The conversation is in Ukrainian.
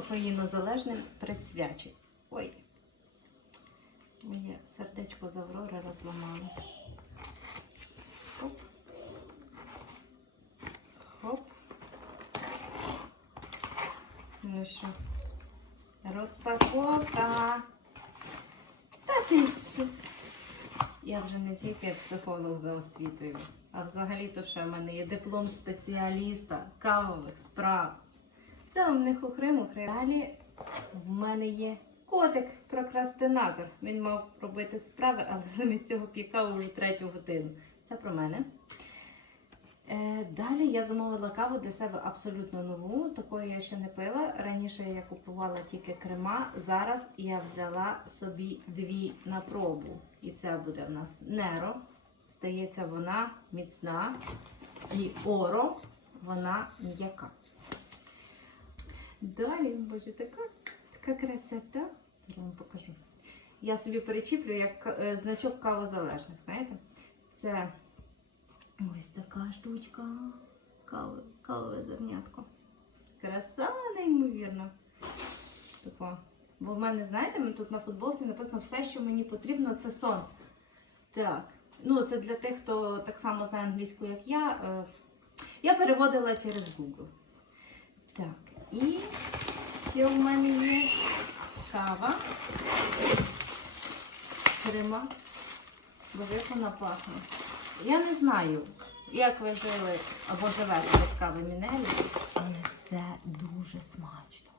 кофеїнозалежним присвячить. Ой, моє сердечко з Аврори розламалось. Хоп. Хоп. Ну що, розпаковка. Та ти що? Я вже не тільки психолог за освітою, а взагалі-то ще в мене є диплом спеціаліста кавових справ. Це вам не хухри-мухри. Далі в мене є котик-прокрастинатор. Він мав робити справи, але замість цього пікав уже третю годину. Це про мене. Е, Далі я замовила каву для себе абсолютно нову. Такої я ще не пила. Раніше я купувала тільки крема. Зараз я взяла собі дві на пробу. І це буде в нас Неро. Здається, вона міцна. І Оро, вона м'яка. Далі, боже, така, така красота. Зараз вам покажу. Я собі перечіплю як е, значок кавозалежних, знаєте? Це ось така штучка. Каве, кавове зернятко. Краса неймовірна. Тако. Бо в мене, знаєте, тут на футболці написано все, що мені потрібно, це сон. Так. Ну, це для тих, хто так само знає англійську, як я. Е, Я переводила через Google. Так, і ще в мене є кава. Крема. Бо вона пахне. Я не знаю, як ви жили або живете без кави Мінелі, але це дуже смачно.